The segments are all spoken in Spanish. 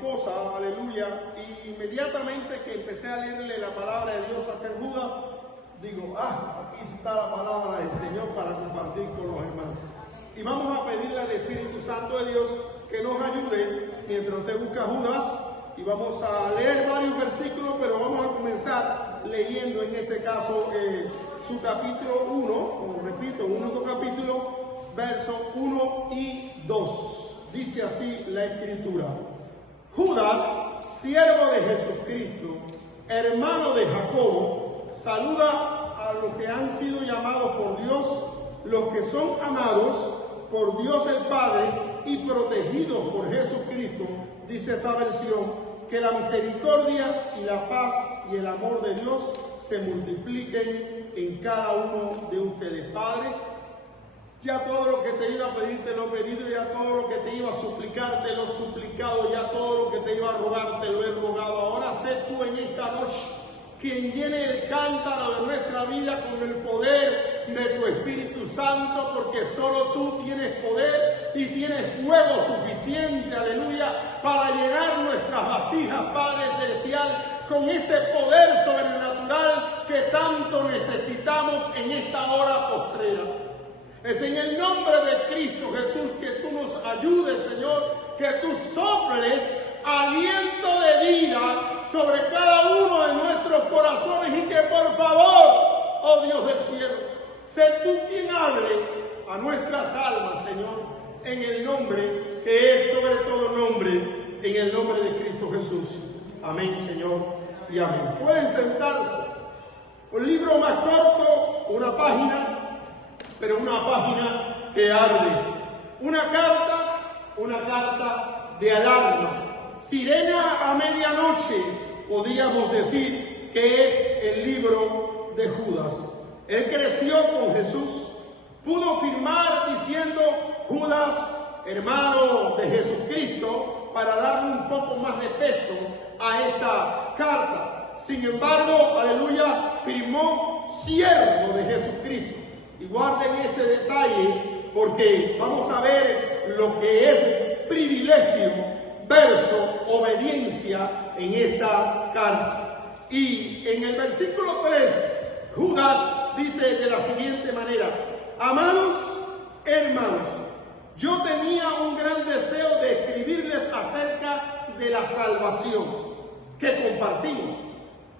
esposa, aleluya, y inmediatamente que empecé a leerle la palabra de Dios a Judas, digo, aquí está la palabra del Señor para compartir con los hermanos. Y vamos a pedirle al Espíritu Santo de Dios que nos ayude mientras usted busca Judas, y vamos a leer varios versículos, pero vamos a comenzar leyendo en este caso su capítulo 1, como repito, uno de los capítulos, versos 1 y 2. Dice así la Escritura: Judas, siervo de Jesucristo, hermano de Jacobo, saluda a los que han sido llamados por Dios, los que son amados por Dios el Padre y protegidos por Jesucristo. Dice esta versión: que la misericordia y la paz y el amor de Dios se multipliquen en cada uno de ustedes. Padre, ya todo lo que te iba a pedir te lo he pedido, ya todo lo que te iba a suplicar te lo he suplicado, ya todo lo que te iba a rogar te lo he rogado. Ahora sé tú en esta noche quien llene el cántaro de nuestra vida con el poder de tu Espíritu Santo, porque solo tú tienes poder y tienes fuego suficiente, aleluya, para llenar nuestras vasijas, Padre Celestial, con ese poder sobrenatural que tanto necesitamos en esta hora postrera. Es en el nombre de Cristo Jesús que tú nos ayudes, Señor, que tú soples aliento de vida sobre cada uno de nuestros corazones, y que por favor, oh Dios del cielo, sé tú quien hable a nuestras almas, Señor, en el nombre que es sobre todo nombre, en el nombre de Cristo Jesús. Amén, Señor, y amén. Pueden sentarse. Un libro más corto, una página, pero una página que arde. Una carta de alarma. Sirena a medianoche, podríamos decir que es el libro de Judas. Él creció con Jesús, pudo firmar diciendo Judas, hermano de Jesucristo, para darle un poco más de peso a esta carta. Sin embargo, aleluya, firmó siervo de Jesucristo. Y guarden este detalle, porque vamos a ver lo que es privilegio verso obediencia en esta carta. Y en el versículo 3, Judas dice de la siguiente manera: amados hermanos, yo tenía un gran deseo de escribirles acerca de la salvación que compartimos,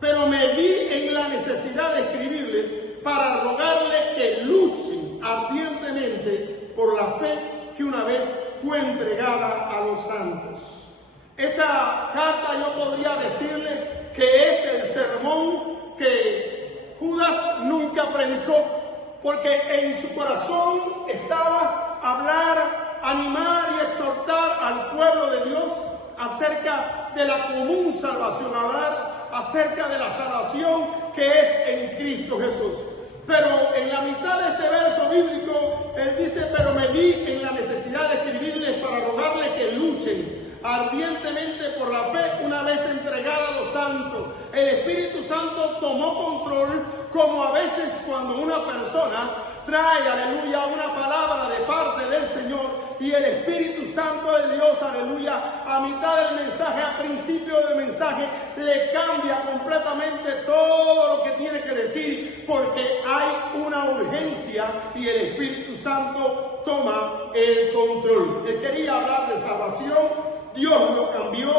pero me vi en la necesidad de escribirles para rogarles que luchen ardientemente por la fe que una vez fue entregada a los santos. Esta carta yo podría decirle que es el sermón que Judas nunca predicó, porque en su corazón estaba hablar, animar y exhortar al pueblo de Dios acerca de la común salvación, hablar acerca de la salvación que es en Cristo Jesús. Pero en la mitad de este verso bíblico, él dice: pero me vi en la necesidad de escribirles para rogarles que luchen ardientemente por la fe una vez entregada a los santos. El Espíritu Santo tomó control, como a veces cuando una persona trae, aleluya, una palabra de parte del Señor, y el Espíritu Santo de Dios, aleluya, a mitad del mensaje, a principio del mensaje, le cambia completamente todo lo que tiene que decir, porque hay una urgencia y el Espíritu Santo toma el control. Él quería hablar de salvación, Dios lo cambió,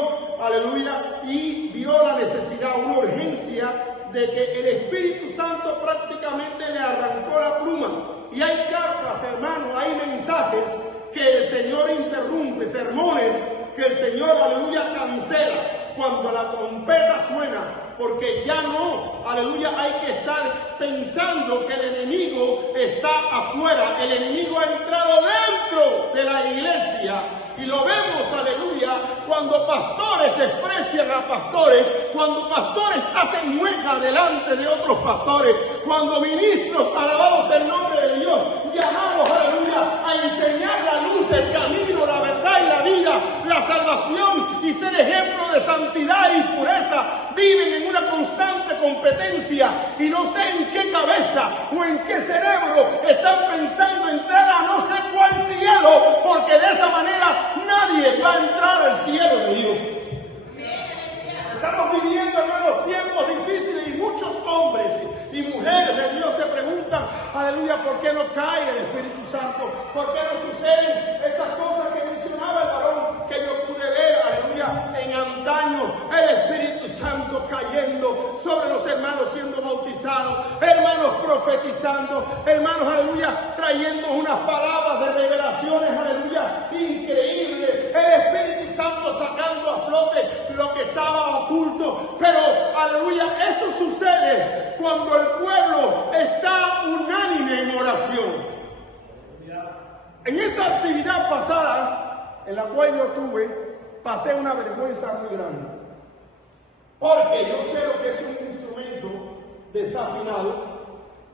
aleluya, y vio la necesidad, una urgencia de que el Espíritu Santo prácticamente le arrancó la pluma. Y hay cartas, hermanos, hay mensajes que el Señor interrumpe, sermones que el Señor, aleluya, cancela cuando la trompeta suena, porque ya no, aleluya, hay que estar pensando que el enemigo está afuera. El enemigo ha entrado dentro de la iglesia. Y lo vemos, aleluya, cuando pastores desprecian a pastores, cuando pastores hacen mueca delante de otros pastores, cuando ministros, alabados el nombre de Dios, llamados, aleluya, a enseñar la luz, el camino, la verdad y la vida, la salvación y ser ejemplo de santidad y pureza, viven en una constante competencia y no sé en qué cabeza o en qué cerebro están pensando entrar a no sé cuál cielo, porque de esa manera nadie va a entrar al cielo de Dios. qué no cae el Espíritu Santo? ¿Por qué no suceden estas cosas que mencionaba el varón que yo pude ver, aleluya, en antaño? El Espíritu Santo cayendo sobre los hermanos siendo bautizados, hermanos profetizando, hermanos, aleluya, trayendo unas palabras de revelaciones, aleluya, increíbles. El Espíritu Santo sacando a flote lo que estaba oculto. Pero, aleluya, eso sucede cuando el pueblo está unánime en oración. En esta actividad pasada, en la cual yo tuve, pasé una vergüenza muy grande. Porque yo sé lo que es un instrumento desafinado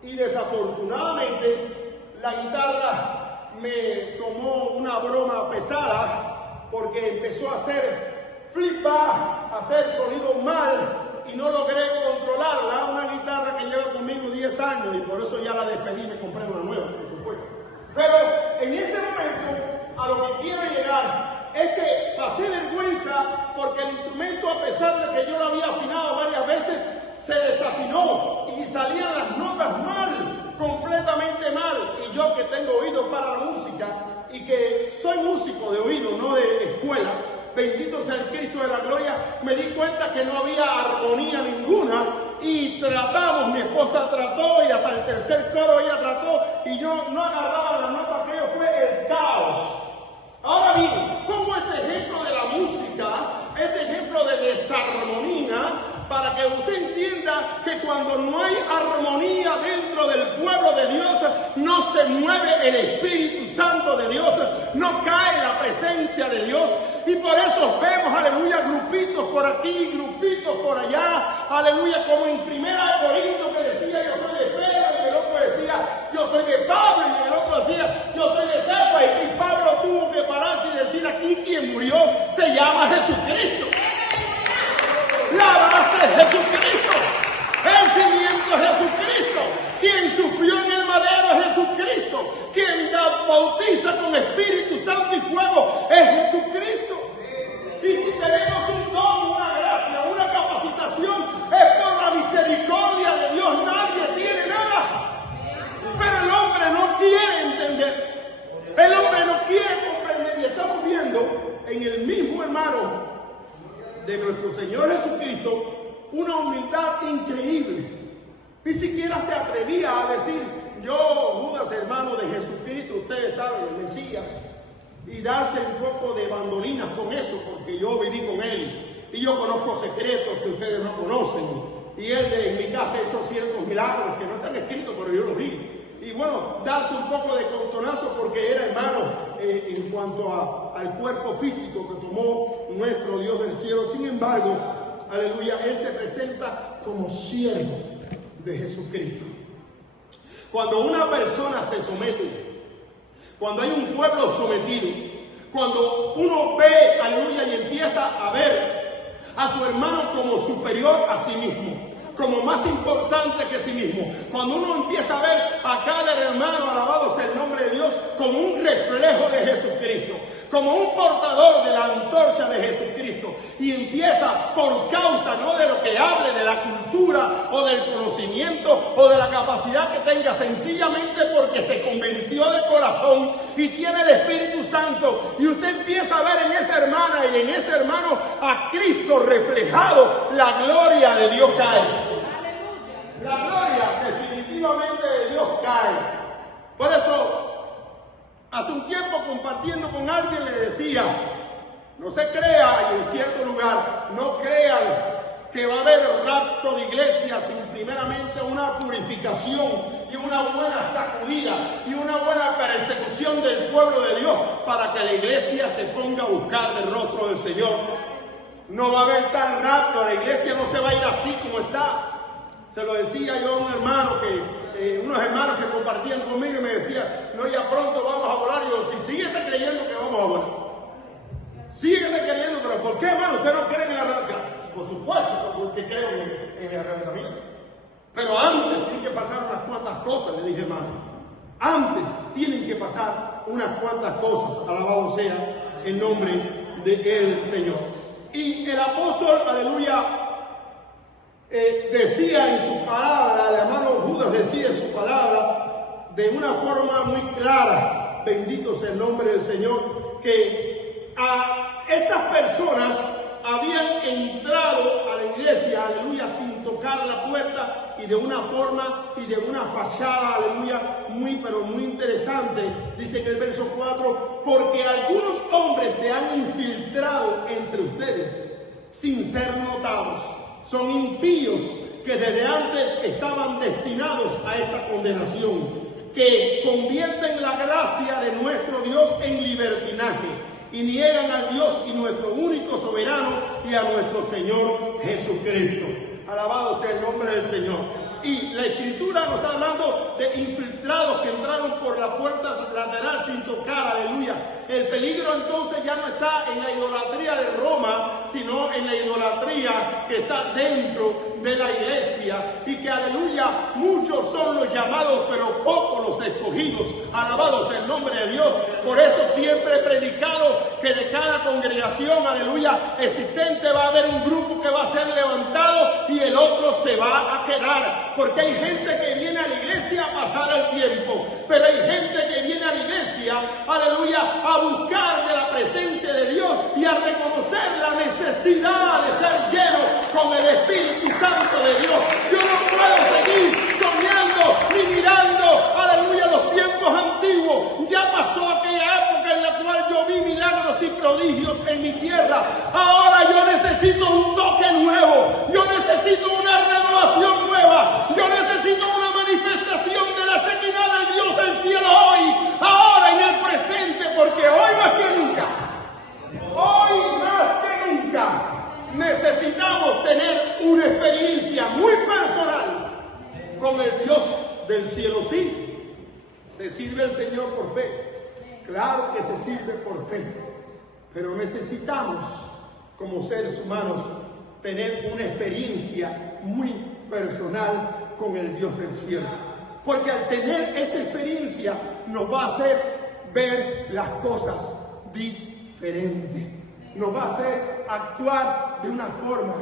y desafortunadamente la guitarra me tomó una broma pesada porque empezó a hacer flip-back, a hacer sonido mal y no logré controlarla. Una guitarra que lleva conmigo 10 años y por eso ya la despedí y me compré una nueva, por supuesto. Pero en ese momento, a lo que quiero llegar es que pasé vergüenza porque el instrumento, a pesar de que yo lo había afinado varias veces, se desafinó y salían las notas mal, completamente mal. Y yo, que tengo oído para la música y que soy músico de oído, no de escuela, bendito sea el Cristo de la gloria, me di cuenta que no había armonía ninguna y tratamos, mi esposa trató y hasta el tercer coro ella trató y yo no agarraba la nota. Aquello fue el caos. Ahora bien, pongo este ejemplo de la música, este ejemplo de desarmonía, para que usted entienda que cuando no hay armonía dentro del pueblo de Dios, no se mueve el Espíritu Santo de Dios, no cae la presencia de Dios. Y por eso vemos, aleluya, grupitos por aquí, grupitos por allá, aleluya, como en 1 Corintios que decía yo soy de Pedro, y el otro decía yo soy de Pablo, y el otro decía yo soy de Cefa, y Pablo tuvo que pararse y decir aquí quien murió se llama Jesucristo. La base es Jesucristo, el cimiento es Jesucristo, quien sufrió en el madero es Jesucristo, quien bautiza con Espíritu Santo y fuego es Jesucristo. Y si tenemos un don, una gracia, una capacitación, es por la misericordia de Dios. Nadie tiene nada, pero el hombre no quiere entender, el hombre no quiere comprender. Y estamos viendo en el mismo hermano de nuestro Señor Jesucristo una humildad increíble. Ni siquiera se atrevía a decir yo, Judas, hermano de Jesucristo, ustedes saben, el Mesías, y darse un poco de bandolinas con eso, porque yo viví con él y yo conozco secretos que ustedes no conocen, y él en mi casa hizo ciertos milagros que no están escritos, pero yo los vi. Y bueno, darse un poco de contonazo porque era hermano en cuanto al cuerpo físico que tomó nuestro Dios del cielo. Sin embargo, aleluya, él se presenta como siervo de Jesucristo. Cuando una persona se somete, cuando hay un pueblo sometido, cuando uno ve, aleluya, y empieza a ver a su hermano como superior a sí mismo, como más importante que sí mismo, cuando uno empieza a ver a cada hermano, alabado sea el nombre de Dios, como un reflejo de Jesucristo, como un portador de la antorcha de Jesucristo, y empieza por causa no de lo que hable, de la cultura o del conocimiento o de la capacidad que tenga, sencillamente porque se convirtió de corazón y tiene el Espíritu Santo, y usted empieza a ver en esa hermana y en ese hermano a Cristo reflejado, la gloria de Dios cae. La gloria definitivamente de Dios cae. Por eso, hace un tiempo compartiendo con alguien le decía, no se crea, y en cierto lugar, no crean que va a haber rapto de iglesia sin primeramente una purificación y una buena sacudida y una buena persecución del pueblo de Dios para que la iglesia se ponga a buscar el rostro del Señor. No va a haber tal rapto, la iglesia no se va a ir así como está. Se lo decía yo a un hermano unos hermanos que compartían conmigo y me decían, no, ya pronto vamos a volar. Y yo, si síguete creyendo que vamos a volar. Síguete creyendo, pero ¿por qué, hermano? ¿Usted no cree en el arrebatamiento? Por supuesto, porque creo en el arrebatamiento. Pero antes tienen que pasar unas cuantas cosas, le dije, hermano. Antes tienen que pasar unas cuantas cosas. Alabado sea el nombre del Señor. Y el apóstol, aleluya, decía en su palabra, el hermano Judas decía en su palabra, de una forma muy clara, bendito sea el nombre del Señor, que a estas personas habían entrado a la iglesia, aleluya, sin tocar la puerta y de una forma y de una fachada, aleluya, pero muy interesante. Dice en el verso 4, porque algunos hombres se han infiltrado entre ustedes sin ser notados. Son impíos que desde antes estaban destinados a esta condenación, que convierten la gracia de nuestro Dios en libertinaje y niegan al Dios y nuestro único soberano y a nuestro Señor Jesucristo. Alabado sea el nombre del Señor. Y la Escritura nos está hablando de infiltrados que entraron por la puerta lateral sin tocar, aleluya. El peligro entonces ya no está en la idolatría de Roma, sino en la idolatría que está dentro de la iglesia. Y que, aleluya, muchos son los llamados, pero pocos los escogidos. Alabado sea el nombre de Dios. Por eso siempre he predicado que de cada congregación, aleluya, existente va a haber un grupo que va a ser levantado y el otro se va a quedar. Porque hay gente que viene a la iglesia a pasar el tiempo, pero hay gente que viene a la iglesia, aleluya, a buscar de la presencia de Dios y a reconocer la necesidad de ser lleno con el Espíritu Santo de Dios. Yo no puedo seguir soñando ni mirando, aleluya, los tiempos antiguos. Ya pasó aquella época en la cual yo vi milagros y prodigios en mi tierra. Ahora yo necesito un toque nuevo. Yo necesito una renovación nueva. Yo necesito una manifestación de la Shekinah de Dios del cielo hoy, ahora en el presente, porque hoy más que nunca, necesitamos tener una experiencia muy personal con el Dios del cielo. Sí, se sirve al Señor por fe, claro que se sirve por fe, pero necesitamos como seres humanos tener una experiencia muy personal con el Dios del cielo, porque al tener esa experiencia nos va a hacer ver las cosas diferente, nos va a hacer actuar de una forma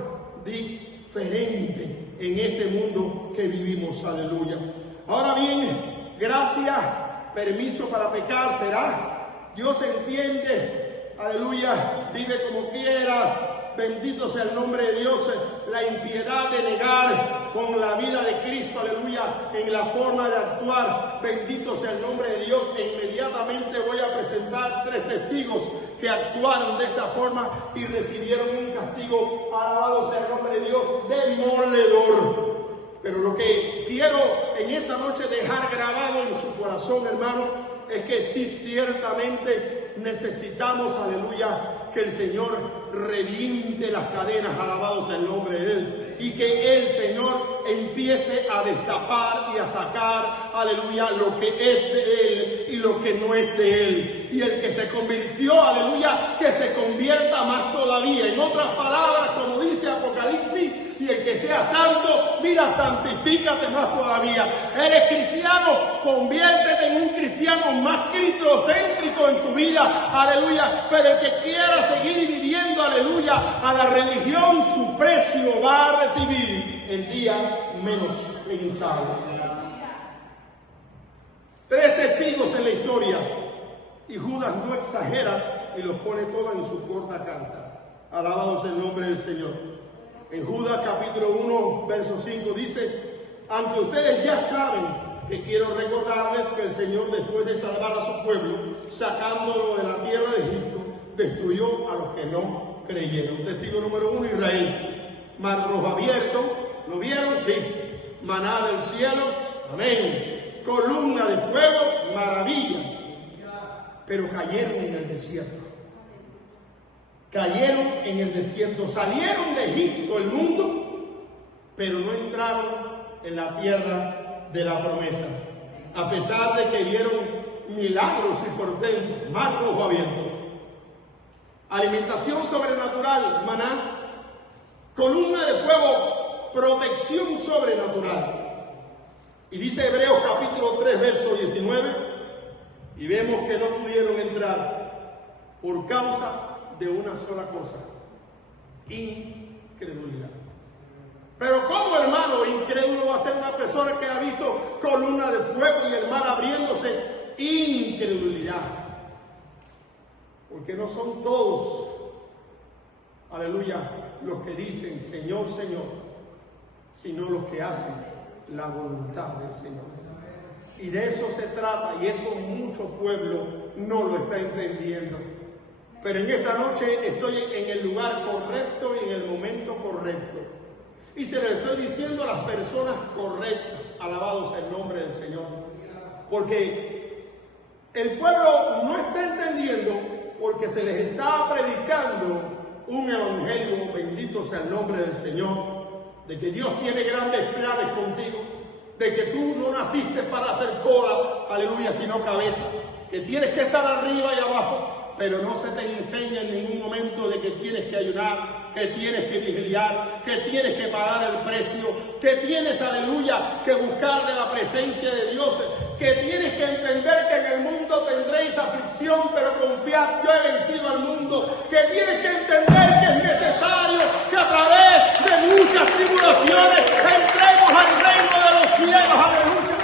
diferente en este mundo que vivimos, aleluya. Ahora bien, gracia, permiso para pecar será. Dios entiende, aleluya, vive como quieras. Bendito sea el nombre de Dios, la impiedad de negar con la vida de Cristo, aleluya, en la forma de actuar. Bendito sea el nombre de Dios. E inmediatamente voy a presentar 3 testigos que actuaron de esta forma y recibieron un castigo, alabado sea el nombre de Dios, demoledor. Pero lo que quiero en esta noche dejar grabado en su corazón, hermano, es que sí, ciertamente necesitamos, aleluya, que el Señor reviente las cadenas, alabado sea el nombre de Él, y que el Señor empiece a destapar y a sacar, aleluya, lo que es de Él y lo que no es de Él. Y el que se convirtió, aleluya, que se convierta más todavía. En otras palabras, como dice Apocalipsis, y el que sea santo, mira, santifícate más todavía. Eres cristiano, conviértete en un cristiano más cristocéntrico en tu vida, aleluya. Pero el que quiera seguir viviendo, aleluya, a la religión, su precio va a recibir el día menos pensado. 3 testigos en la historia, y Judas no exagera y los pone todos en su corta carta. Alabado sea el nombre del Señor. En Judas capítulo 1, verso 5 dice: aunque ustedes ya saben, que quiero recordarles que el Señor, después de salvar a su pueblo, sacándolo de la tierra de Egipto, destruyó a los que no creyeron. Testigo número 1, Israel. Mar Rojo abierto, ¿lo vieron? Sí. Maná del cielo, amén. Columna de fuego, maravilla. Pero cayeron en el desierto. Cayeron en el desierto, salieron de Egipto, el mundo, pero no entraron en la tierra de la promesa. A pesar de que vieron milagros y portentos, Mar Rojo abierto. Alimentación sobrenatural, maná. Columna de fuego, protección sobrenatural. Y dice Hebreos capítulo 3, verso 19, y vemos que no pudieron entrar por causa de una sola cosa: incredulidad. Pero ¿cómo, hermano, incrédulo va a ser una persona que ha visto columna de fuego y el mar abriéndose? Incredulidad. Porque no son todos, aleluya, los que dicen Señor, Señor, sino los que hacen la voluntad del Señor. Y de eso se trata, y eso mucho pueblo no lo está entendiendo. Pero en esta noche estoy en el lugar correcto y en el momento correcto. Y se lo estoy diciendo a las personas correctas, alabados el nombre del Señor. Porque el pueblo no está entendiendo, porque se les está predicando un evangelio, bendito sea el nombre del Señor, de que Dios tiene grandes planes contigo, de que tú no naciste para hacer cola, aleluya, sino cabeza, que tienes que estar arriba y abajo, pero no se te enseña en ningún momento de que tienes que ayunar, que tienes que vigilar, que tienes que pagar el precio, que tienes, aleluya, que buscar de la presencia de Dios, que tienes que entender que en el mundo tendréis aflicción, pero confiad, yo he vencido al mundo, que tienes que entender que es necesario que a través de muchas tribulaciones entremos al reino de los cielos, aleluya,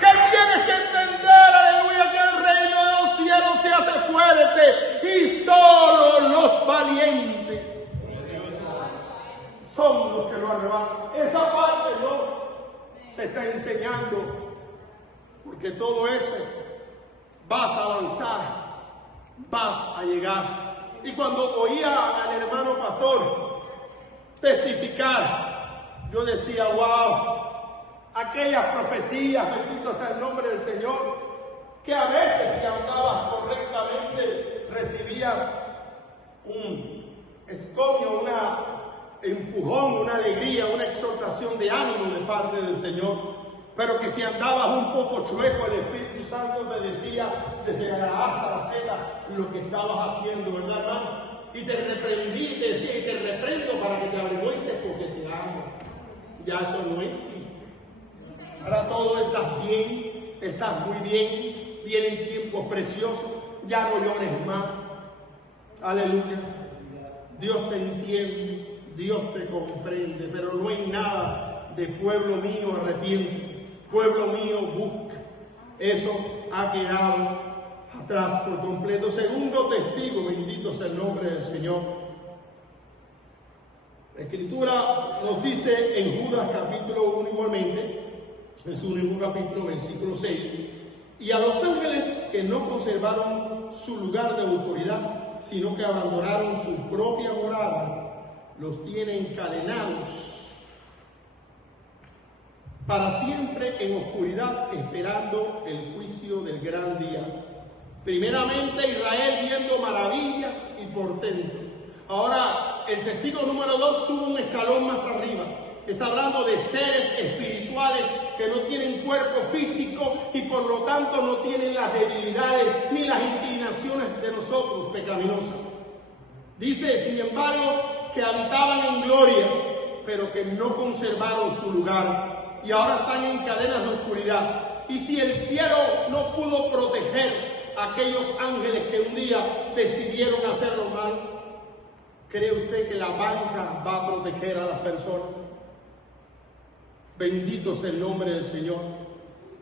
que tienes que entender, aleluya, que el reino de los cielos se hace fuerte y solo los valientes son los que lo arrebatan. Esa parte no se está enseñando, porque todo eso vas a avanzar, vas a llegar. Y cuando oía al hermano pastor testificar, yo decía, wow, aquellas profecías, bendito sea el nombre del Señor, que a veces si andabas correctamente recibías un escomio, una empujón, una alegría, una exhortación de ánimo de parte del Señor, pero que si andabas un poco chueco, el Espíritu Santo te decía desde la A hasta la Z lo que estabas haciendo, ¿verdad, hermano? Y te reprendí, te decía, y te reprendo para que te avergüences porque te amo. Ya eso no existe. Ahora todo estás bien, estás muy bien, vienen tiempos preciosos, ya no llores más. Aleluya. Dios te entiende, Dios te comprende, pero no hay nada de pueblo mío arrepiente, pueblo mío busca. Eso ha quedado atrás por completo. Segundo testigo, bendito sea el nombre del Señor. La Escritura nos dice en Judas capítulo 1 igualmente, en su único capítulo, versículo 6, y a los ángeles que no conservaron su lugar de autoridad, sino que abandonaron su propia morada, los tiene encadenados para siempre en oscuridad, esperando el juicio del gran día. Primeramente Israel viendo maravillas y portentos. Ahora el testigo número 2 sube un escalón más arriba. Está hablando de seres espirituales que no tienen cuerpo físico y por lo tanto no tienen las debilidades ni las inclinaciones de nosotros pecaminosas. Dice, sin embargo, que habitaban en gloria, pero que no conservaron su lugar y ahora están en cadenas de oscuridad. Y si el cielo no pudo proteger a aquellos ángeles que un día decidieron hacerlo mal, ¿cree usted que la banca va a proteger a las personas? Bendito sea el nombre del Señor.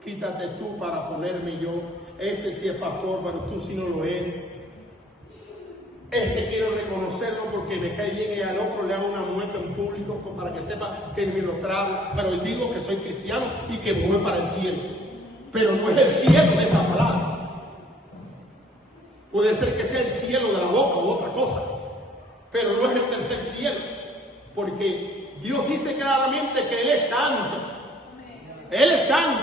Quítate tú para ponerme yo. Este sí es pastor, pero tú sí no lo eres. Este quiero reconocerlo porque me cae bien y al otro le hago una mueca en público para que sepa que me lo trago. Pero digo que soy cristiano y que voy para el cielo. Pero no es el cielo de esta palabra. Puede ser que sea el cielo de la boca u otra cosa, pero no es el tercer cielo. Porque Dios dice claramente que Él es santo. Él es santo.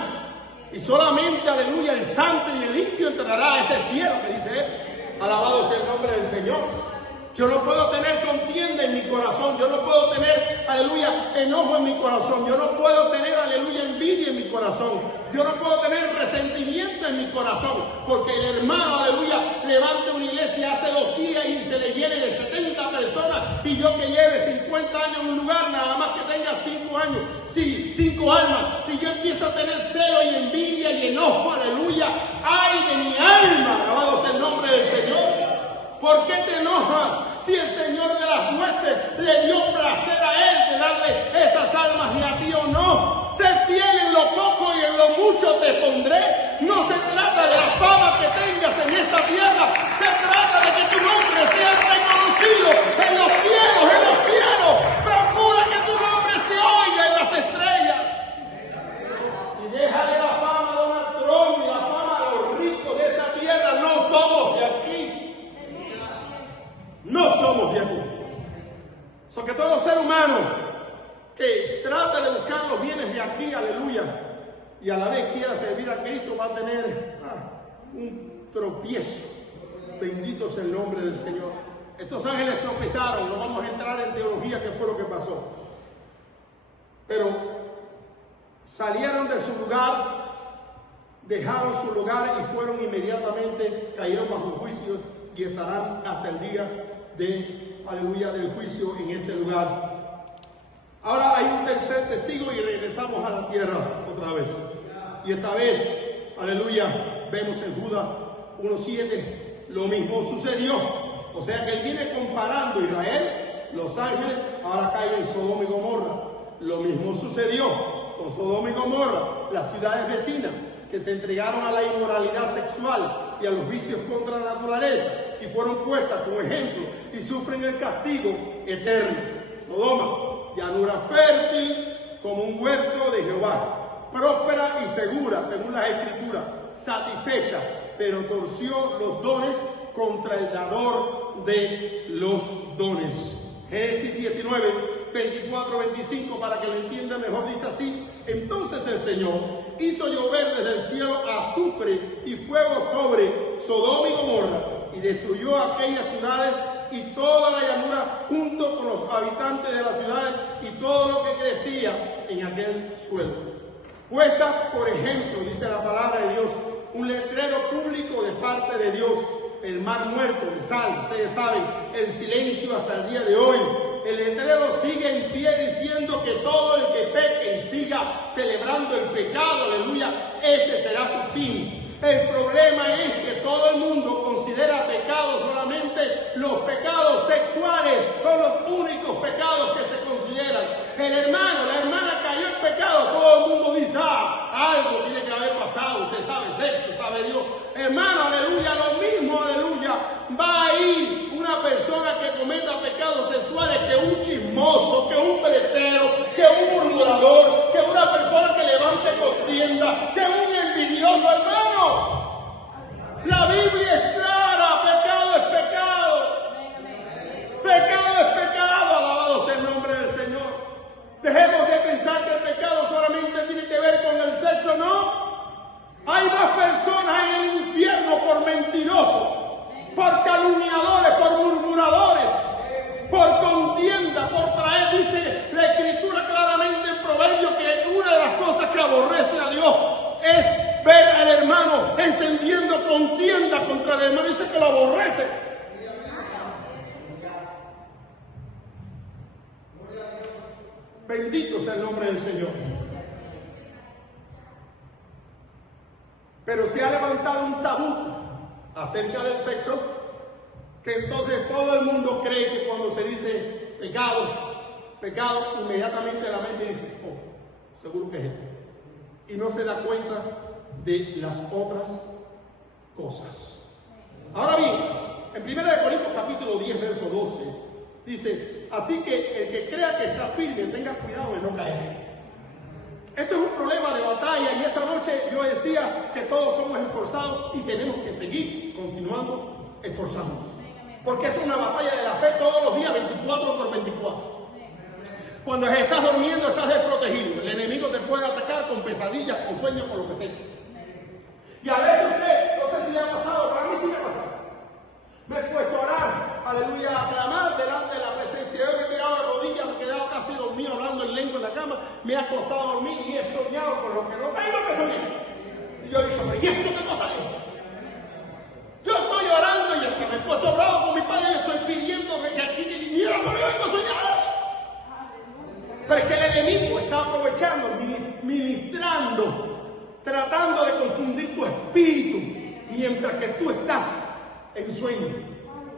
Y solamente, aleluya, el santo y el limpio entrará a ese cielo que dice Él. Alabado sea el nombre del Señor. Yo no puedo tener contienda en mi corazón. Yo no puedo tener, aleluya, enojo en mi corazón. Yo no puedo tener, aleluya, envidia en mi corazón. Yo no puedo tener resentimiento en mi corazón. Porque el hermano, aleluya, levanta una iglesia hace 2 días y se le llene de 70 personas. Y yo que lleve 50 años en un lugar, nada más que tenga 5 años. Sí, 5 almas. Si yo empiezo a tener celo y envidia y enojo, aleluya, ay de mi alma, alabado sea el nombre del Señor. ¿Por qué te enojas si el Señor de las huestes le dio placer a Él de darle esas almas ni a ti o no. Sé fiel en lo poco y en lo mucho te pondré. No se trata de la fama que tengas en esta tierra. Se trata de que tu nombre sea reconocido en los cielos, en los cielos. Procura que tu nombre se oiga en las estrellas. Y déjale la fama a Donald Trump y la fama a los ricos de esta tierra. No somos de aquí. No somos de aquí. So que todo ser humano que trata de buscar los bienes de aquí, aleluya, y a la vez quiera servir a Cristo, va a tener un tropiezo. Bendito sea el nombre del Señor. Estos ángeles tropezaron. No vamos a entrar en teología qué fue lo que pasó, pero salieron de su lugar, dejaron su lugar y fueron inmediatamente, cayeron bajo juicio y estarán hasta el día de, aleluya, del juicio en ese lugar. Ahora hay un tercer testigo y regresamos a la tierra otra vez. Y esta vez, aleluya, vemos en Judas 1:7, lo mismo sucedió. O sea que él viene comparando Israel, los ángeles, ahora cae en Sodoma y Gomorra. Lo mismo sucedió con Sodoma y Gomorra, las ciudades vecinas, que se entregaron a la inmoralidad sexual y a los vicios contra la naturaleza y fueron puestas como ejemplo y sufren el castigo eterno. Sodoma, llanura fértil como un huerto de Jehová, próspera y segura según las escrituras, satisfecha, pero torció los dones contra el dador de los dones. Génesis 19:24-25, para que lo entienda mejor, dice así: entonces el Señor hizo llover desde el cielo azufre y fuego sobre Sodoma y Gomorra y destruyó aquellas ciudades y toda la llanura junto con los habitantes de las ciudades y todo lo que crecía en aquel suelo. Puesta, por ejemplo, dice la palabra de Dios, un letrero público de parte de Dios, el mar muerto de sal. Ustedes saben, el silencio hasta el día de hoy. El letrero sigue en pie diciendo que todo el que peque y siga celebrando el pecado, aleluya, ese será su fin. El problema es que todo el mundo considera pecado solamente los pecados sexuales, son los únicos pecados que se consideran. El hermano, la hermana cayó en pecado, todo el mundo dice, algo tiene que haber pasado, usted sabe, sexo, sabe Dios. Hermano, aleluya, lo mismo, aleluya, va a ir una persona que cometa pecados sexuales que un chismoso, que un peletero, que un murmurador, que una persona que levante contienda, que un envidioso, hermano. La Biblia es clara, pecado es pecado. Pecado es pecado, alabado sea el nombre del Señor. Dejemos de pensar que el pecado solamente tiene que ver con el sexo, no. Hay más personas en el infierno por mentirosos, por calumniadores, por murmuradores, por contienda, por traer, dice la Escritura claramente en Proverbios que una de las cosas que aborrece a Dios es ver al hermano encendiendo contienda contra el hermano, dice que lo aborrece. Bendito sea el nombre del Señor. Pero se ha levantado un tabú acerca del sexo, que entonces todo el mundo cree que cuando se dice pecado, inmediatamente la mente dice, seguro que es esto. Y no se da cuenta de las otras cosas. Ahora bien, en 1 Corintios capítulo 10, verso 12, dice, así que el que crea que está firme, tenga cuidado de no caer. Esto es un problema de batalla y esta noche yo decía que todos somos esforzados y tenemos que seguir continuando esforzándonos. Porque es una batalla de la fe todos los días, 24/24. Cuando estás durmiendo estás desprotegido. El enemigo te puede atacar con pesadillas, con sueños, con lo que sea. Y a veces usted, no sé si le ha pasado, para mí sí me ha pasado. Me he puesto a orar, aleluya, a clamar delante de la presencia de Dios. Me he tirado de rodillas, me he quedado casi dormido hablando en lengua en la cama. Me he acostado a dormir y he soñado con lo que no tengo que soñar. Y yo he dicho, ¿y esto qué cosa es? Yo estoy orando y hasta me he puesto bravo con mi padre y estoy pidiendo que aquí me viniera, no me vengo a soñar. Pero es que el enemigo está aprovechando, ministrando, tratando de confundir tu espíritu mientras que tú estás en sueño.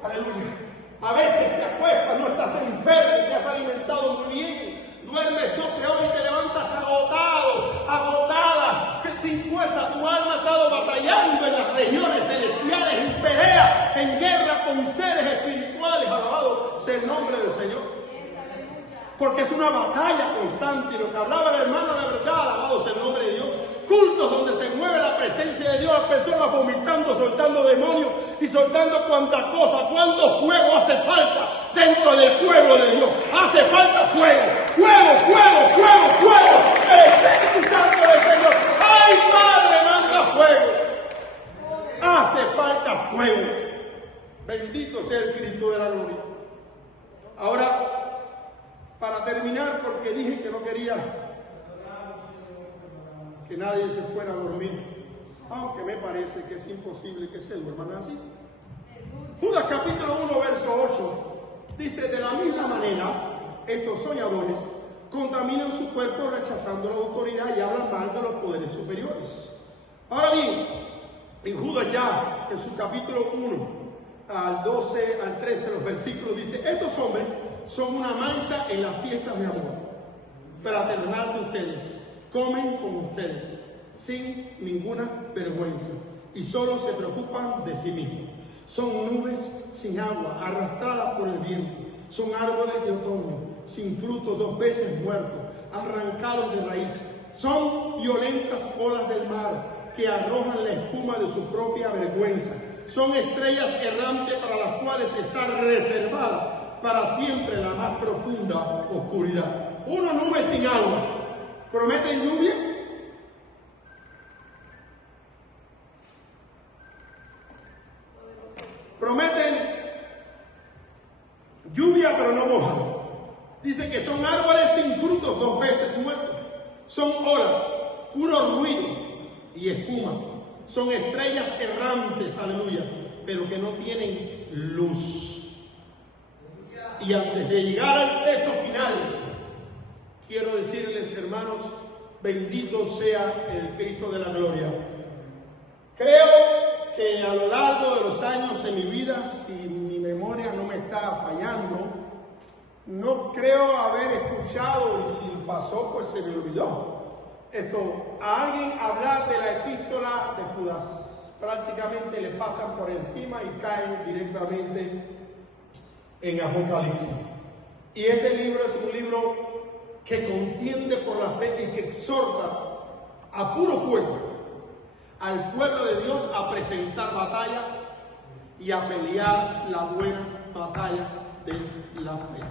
Aleluya. A veces te acuestas, no estás enfermo, te has alimentado muy bien, duermes 12 horas y te levantas agotado, agotada, que sin fuerza. Tu alma ha estado batallando en las regiones celestiales, en pelea, en guerra con seres espirituales. Alabado sea el nombre del Señor. Porque es una batalla constante. Y lo que hablaba el hermano, la verdad, alabado sea el nombre de Dios. Cultos donde se mueve la presencia de Dios, las personas vomitando, soltando demonios y soltando cuantas cosas. ¿Cuánto fuego hace falta dentro del pueblo de Dios? Hace falta fuego, fuego, fuego, fuego, fuego. El Espíritu Santo del Señor. ¡Ay, Padre, manda fuego! Hace falta fuego. Bendito sea el Cristo de la gloria. Ahora, para terminar, porque dije que no quería que nadie se fuera a dormir, aunque me parece que es imposible que se duerman así. Judas capítulo 1, verso 8, dice: de la misma manera, estos soñadores contaminan su cuerpo rechazando la autoridad y hablan mal de los poderes superiores. Ahora bien, en Judas ya, en su capítulo 1, al 12, al 13, los versículos, dice: estos hombres son una mancha en las fiestas de amor fraternal de ustedes. Comen con ustedes sin ninguna vergüenza y solo se preocupan de sí mismos. Son nubes sin agua, arrastradas por el viento. Son árboles de otoño, sin fruto, 2 veces muertos, arrancados de raíz. Son violentas olas del mar que arrojan la espuma de su propia vergüenza. Son estrellas errantes para las cuales está reservada para siempre la más profunda oscuridad. Una nube sin agua. ¿Prometen lluvia? Prometen lluvia, pero no mojan. Dice que son árboles sin frutos, 2 veces muertos. Son olas, puro ruido y espuma. Son estrellas errantes, aleluya, pero que no tienen luz. Y antes de llegar al texto final, quiero decirles, hermanos, bendito sea el Cristo de la gloria. Creo que a lo largo de los años en mi vida, si mi memoria no me está fallando, no creo haber escuchado, y si pasó, pues se me olvidó, a alguien hablar de la epístola de Judas. Prácticamente le pasan por encima y caen directamente en Apocalipsis. Y este libro es un libro que contiende por la fe y que exhorta a puro fuego al pueblo de Dios a presentar batalla y a pelear la buena batalla de la fe.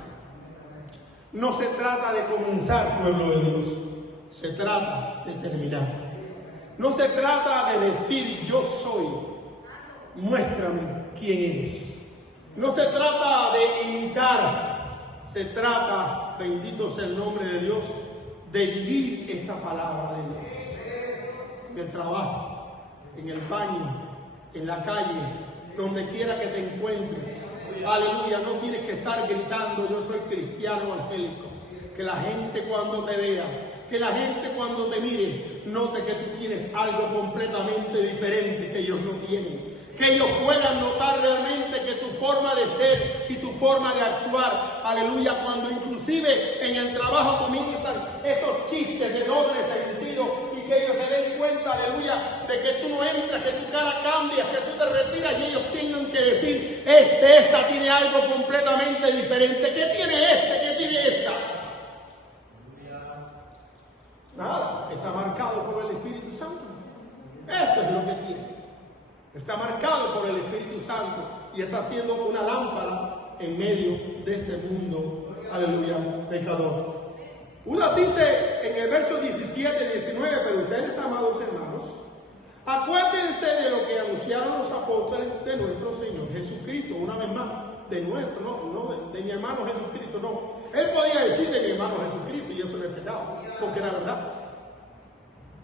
No se trata de comenzar, pueblo de Dios, se trata de terminar. No se trata de decir yo soy, muéstrame quién eres. No se trata de imitar. Se trata, bendito sea el nombre de Dios, de vivir esta palabra de Dios. En el trabajo, en el baño, en la calle, donde quiera que te encuentres. Aleluya, no tienes que estar gritando yo soy cristiano evangélico. Que la gente cuando te vea, que la gente cuando te mire, note que tú tienes algo completamente diferente que ellos no tienen. Que ellos puedan notar realmente que tu forma de ser y tu forma de actuar, aleluya, cuando inclusive en el trabajo comienzan esos chistes de doble sentido y que ellos se den cuenta, aleluya, de que tú no entras, que tu cara cambia, que tú te retiras y ellos tengan que decir, esta tiene algo completamente diferente. ¿Qué tiene este? ¿Qué tiene esta? Nada, está marcado por el Espíritu Santo. Eso es lo que tiene. Está marcado por el Espíritu Santo y está siendo una lámpara en medio de este mundo, aleluya, pecador. Judas dice en el verso 17 y 19, pero ustedes, amados hermanos, acuérdense de lo que anunciaron los apóstoles de nuestro Señor Jesucristo. Una vez más, de nuestro, no de mi hermano Jesucristo, no. Él podía decir de mi hermano Jesucristo y eso no es pecado, porque era verdad.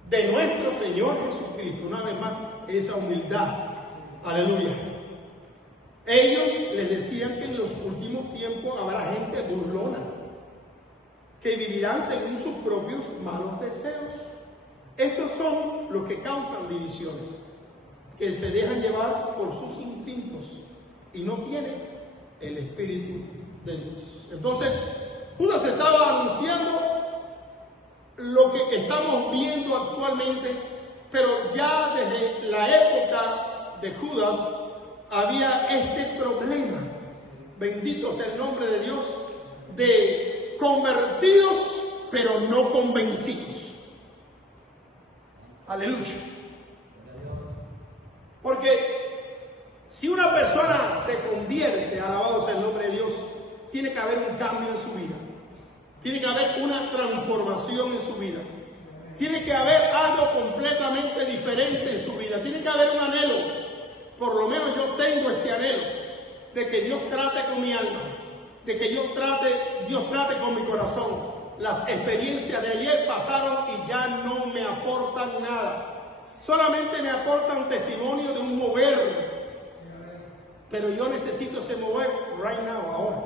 De nuestro Señor Jesucristo, una vez más, esa humildad, aleluya. Ellos les decían que en los últimos tiempos habrá gente burlona, que vivirán según sus propios malos deseos. Estos son los que causan divisiones, que se dejan llevar por sus instintos y no tienen el Espíritu de Dios. Entonces, Judas estaba anunciando lo que estamos viendo actualmente, pero ya desde la época de Judas había este problema, bendito sea el nombre de Dios, de convertidos pero no convencidos. Aleluya. Porque si una persona se convierte, alabado sea el nombre de Dios, tiene que haber un cambio en su vida. Tiene que haber una transformación en su vida. Tiene que haber algo completamente diferente en su vida. Tiene que haber un anhelo. Por lo menos yo tengo ese anhelo de que Dios trate con mi alma, de que Dios trate con mi corazón. Las experiencias de ayer pasaron y ya no me aportan nada. Solamente me aportan testimonio de un mover. Pero yo necesito ese mover right now, ahora.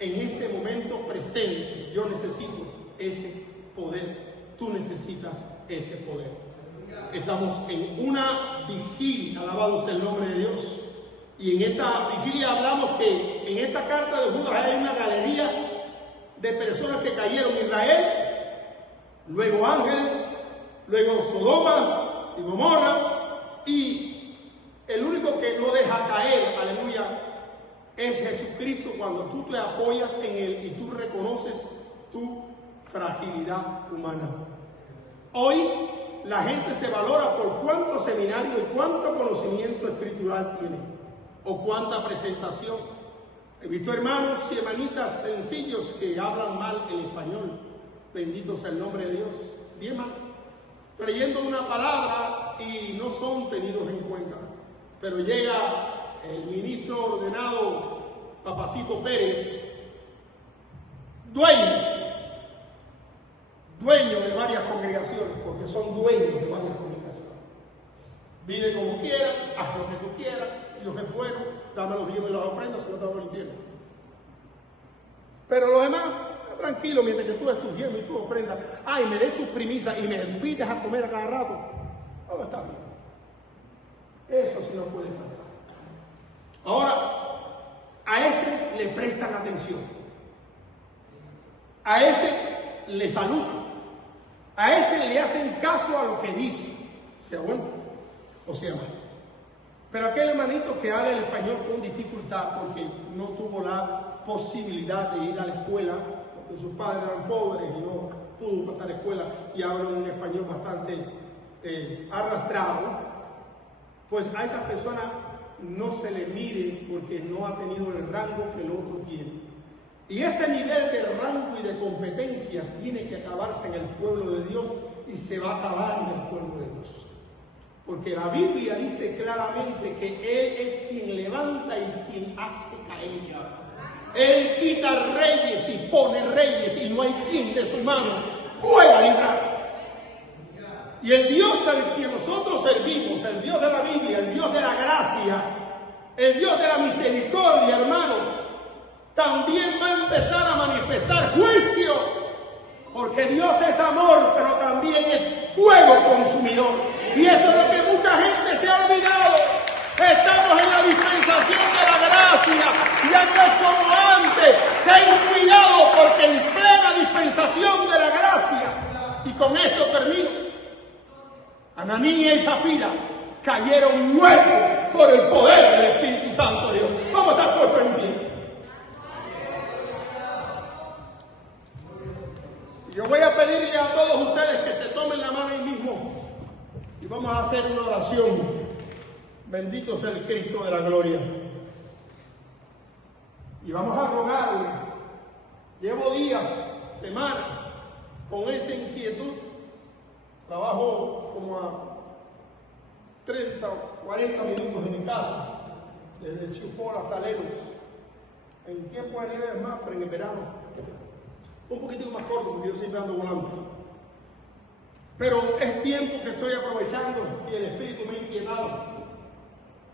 En este momento presente, yo necesito ese poder. Tú necesitas ese poder. Estamos en una vigilia, alabado sea el nombre de Dios. Y en esta vigilia hablamos que en esta carta de Judas hay una galería de personas que cayeron en Israel, luego ángeles, luego Sodomas y Gomorra, y el único que no deja caer, aleluya, es Jesucristo cuando tú te apoyas en Él y tú reconoces tu fragilidad humana. Hoy la gente se valora por cuánto seminario y cuánto conocimiento escritural tiene, o cuánta presentación. He visto hermanos y hermanitas sencillos que hablan mal el español, bendito sea el nombre de Dios, bien mal, trayendo una palabra y no son tenidos en cuenta. Pero llega el ministro ordenado Papacito Pérez, dueño de varias congregaciones, porque son dueños de varias congregaciones. Vive como quieras, haz lo que tú quieras, Dios es bueno, dame los diezmos y las ofrendas, si no te voy al infierno. Pero los demás, tranquilo, mientras que tú des tus diezmos y tus ofrendas, ay, me des tus primisas y me invites a comer a cada rato, todo está bien. Eso sí no puede faltar. Ahora, a ese le prestan atención, a ese le saludan, a ese le hacen caso a lo que dice, sea bueno o sea malo. Pero aquel hermanito que habla el español con dificultad porque no tuvo la posibilidad de ir a la escuela, porque sus padres eran pobres y no pudo pasar a la escuela y habla un español bastante arrastrado, pues a esa persona no se le mire porque no ha tenido el rango que el otro tiene. Y este nivel de rango y de competencia tiene que acabarse en el pueblo de Dios y se va a acabar en el pueblo de Dios. Porque la Biblia dice claramente que Él es quien levanta y quien hace caer. Él quita reyes y pone reyes y no hay quien de su mano pueda librar. Y el Dios al que nosotros servimos, el Dios de la Biblia, el Dios de la gracia, el Dios de la misericordia, hermano, también va a empezar a manifestar juicio. Porque Dios es amor, pero también es fuego consumidor. Y eso es lo que mucha gente se ha olvidado. Estamos en la dispensación de la gracia. Ya no es como antes. Ten cuidado porque en plena dispensación de la gracia. Y con esto termino. Ananías y Zafira cayeron muertos por el poder del Espíritu Santo de Dios. Vamos a estar puestos en pie. Yo voy a pedirle a todos ustedes que se tomen la mano ahí mismo y vamos a hacer una oración. Bendito sea el Cristo de la gloria. Y vamos a rogarle. Llevo días, semanas, con esa inquietud. Trabajo como a 30 o 40 minutos de mi casa, desde Ciufol hasta Lennox. En tiempo de nieve es más, pero en el verano un poquitico más corto porque yo siempre ando volando. Pero es tiempo que estoy aprovechando y el Espíritu me ha inquietado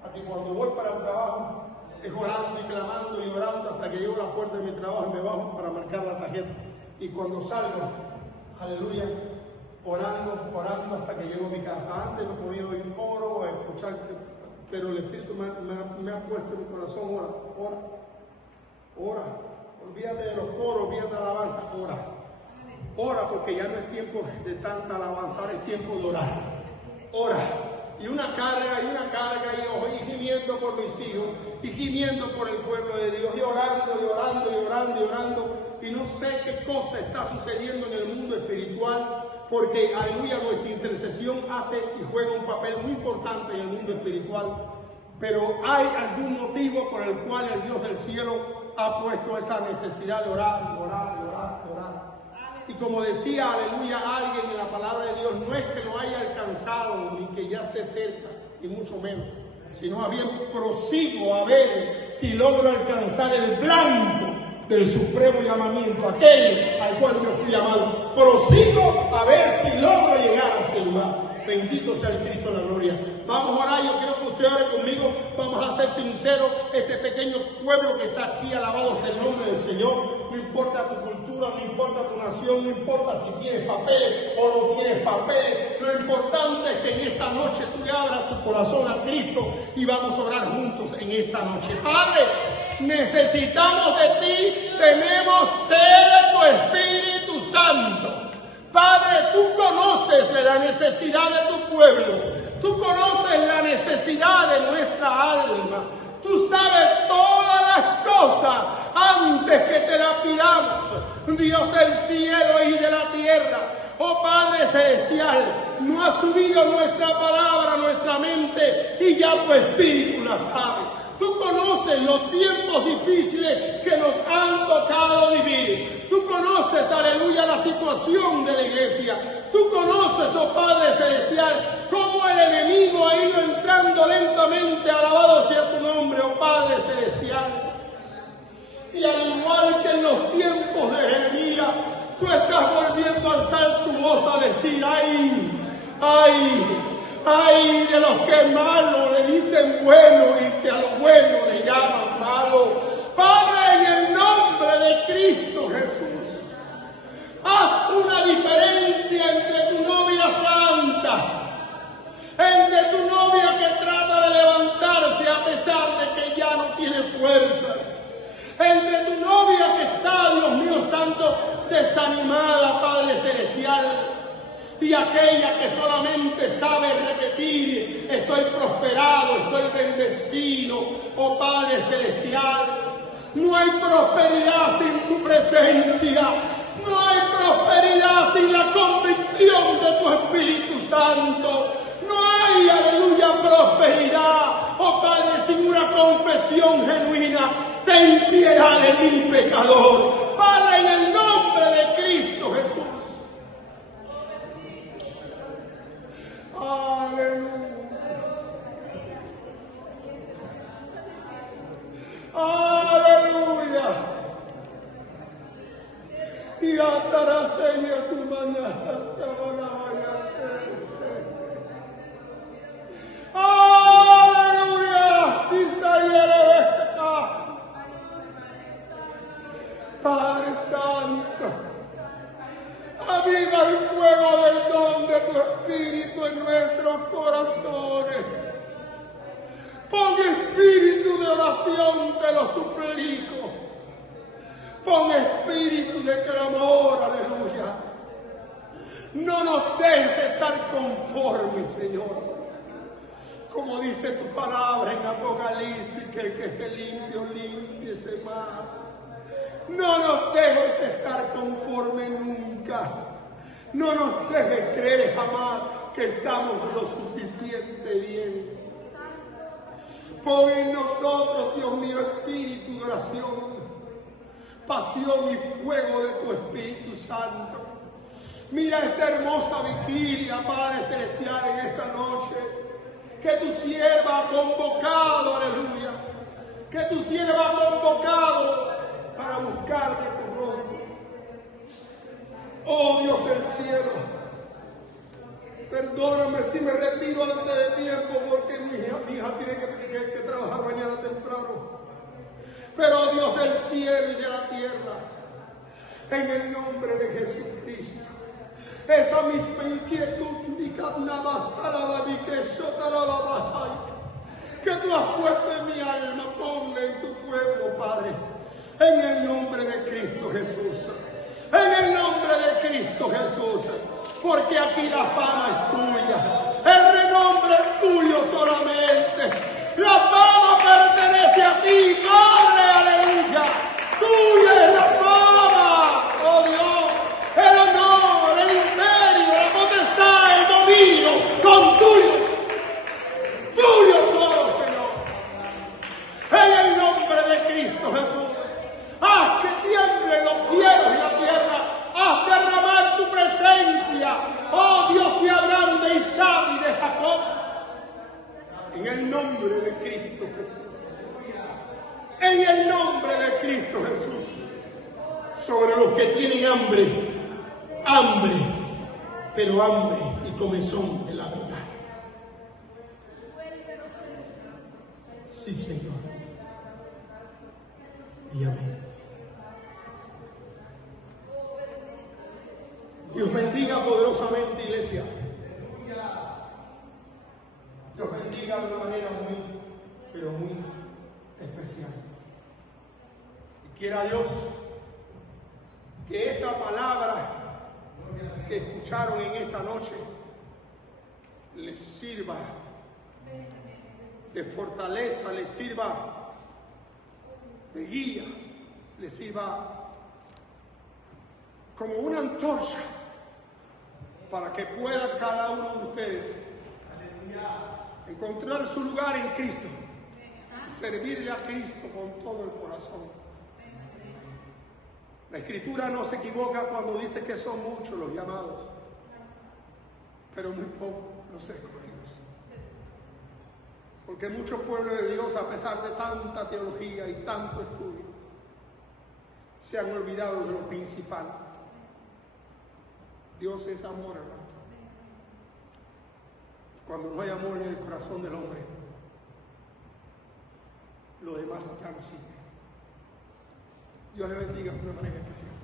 a que cuando voy para el trabajo es orando y clamando y orando hasta que llego a la puerta de mi trabajo y me bajo para marcar la tarjeta. Y cuando salgo, aleluya, orando hasta que llego a mi casa. Antes me ponía a oír coro, a escuchar, pero el Espíritu me ha puesto en mi corazón, ora. olvídate de los coros, olvídate de la alabanza, ora. Ora, porque ya no es tiempo de tanta alabanza, ahora es tiempo de orar. Ora. Y una carga, y gimiendo por mis hijos, y gimiendo por el pueblo de Dios, y orando, y orando, y orando, y orando. Y no sé qué cosa está sucediendo en el mundo espiritual, porque, aleluya, nuestra intercesión hace y juega un papel muy importante en el mundo espiritual. Pero hay algún motivo por el cual el Dios del cielo ha puesto esa necesidad de orar, de orar, de orar, de orar. Y como decía, aleluya, alguien en la palabra de Dios, no es que no haya alcanzado ni que ya esté cerca, ni mucho menos, sino a bien prosigo a ver si logro alcanzar el blanco del supremo llamamiento, aquel al cual yo fui llamado. Prosigo a ver si logro llegar a ese lugar. Bendito sea el Cristo de la gloria. Vamos a orar, yo quiero que usted ore conmigo. Vamos a ser sinceros. Este pequeño pueblo que está aquí, alabado sea el nombre del Señor. No importa tu cultura, no importa tu nación, no importa si tienes papeles o no tienes papeles. Lo importante es que en esta noche tú le abras tu corazón a Cristo y vamos a orar juntos en esta noche. Padre, necesitamos de ti, tenemos sed de tu Espíritu Santo. Padre, tú conoces la necesidad de tu pueblo, tú conoces la necesidad de nuestra alma, tú sabes todas las cosas antes que te las pidamos, Dios del cielo y de la tierra. Oh Padre celestial, no ha subido nuestra palabra a nuestra mente y ya tu Espíritu la sabe. Tú conoces los tiempos difíciles que nos han tocado vivir. Tú conoces, aleluya, la situación de la iglesia. Tú conoces, oh Padre celestial, cómo el enemigo ha ido entrando lentamente. Alabado sea tu nombre, oh Padre celestial. Y al igual que en los tiempos de Jeremías, tú estás volviendo a alzar tu voz a decir, ¡ay! ¡Ay! ¡Ay de los que malo le dicen bueno y que a lo bueno le llaman malo! Padre, en el nombre de Cristo Jesús, haz una diferencia entre tu novia santa, entre tu novia que trata de levantarse a pesar de que ya no tiene fuerzas, entre tu novia que está, Dios mío santo, desanimada, Padre celestial, y aquella que solamente sabe repetir, estoy prosperado, estoy bendecido, oh Padre celestial. No hay prosperidad sin tu presencia, no hay prosperidad sin la convicción de tu Espíritu Santo, no hay, aleluya, prosperidad, oh Padre, sin una confesión genuina. Ten piedad de mi pecador, Padre, en el nombre de Cristo Jesús. Aleluya. Y atará seña tu manada. Aleluya. Padre Santo, aviva el fuego del don de tu Espíritu en nuestros corazones. Pon espíritu de oración, te lo suplico. Pon espíritu de clamor, aleluya. No nos dejes estar conformes, Señor. Como dice tu palabra en Apocalipsis, que el que esté limpio, límpiese más. No nos dejes estar conformes nunca. No nos dejes creer jamás que estamos lo suficiente bien. Pon en nosotros, Dios mío, espíritu de oración, pasión y fuego de tu Espíritu Santo. Mira esta hermosa vigilia, Padre Celestial, en esta noche, que tu sierva ha convocado, aleluya, que tu sierva ha convocado para buscarte tu rostro. Oh Dios del cielo, perdóname si me retiro antes de tiempo, porque mi hija tiene que trabajar mañana temprano. Pero Dios del cielo y de la tierra, en el nombre de Jesucristo, esa misma inquietud que tú has puesto en mi alma, ponle en tu pueblo, Padre, en el nombre de Cristo. Jesús, porque aquí la fama es tuya, el renombre es tuyo solamente. La fama pertenece a ti, Padre, aleluya. Tuya es la fama, oh Dios. El honor, el imperio, la potestad, el dominio son tuyos. Tuyos solo, Señor. En el nombre de Cristo Jesús, haz que tiemblen los cielos y la tierra. Haz derramar tu presencia, oh Dios de Abraham, de Isaac y de Jacob. En el nombre de Cristo Jesús. En el nombre de Cristo Jesús. Sobre los que tienen hambre, hambre, pero hambre y comezón de la verdad. Sí, Señor. Y amén. Dios bendiga poderosamente, iglesia. Dios bendiga de una manera muy, pero muy especial. Y quiera Dios que esta palabra que escucharon en esta noche les sirva de fortaleza, les sirva de guía, les sirva como una antorcha para que pueda cada uno de ustedes encontrar su lugar en Cristo y servirle a Cristo con todo el corazón. La Escritura no se equivoca cuando dice que son muchos los llamados, pero muy pocos los escogidos. Porque muchos pueblos de Dios, a pesar de tanta teología y tanto estudio, se han olvidado de lo principal. Dios es amor, hermano. Cuando no hay amor en el corazón del hombre, lo demás ya no sirve. Dios le bendiga de una manera especial.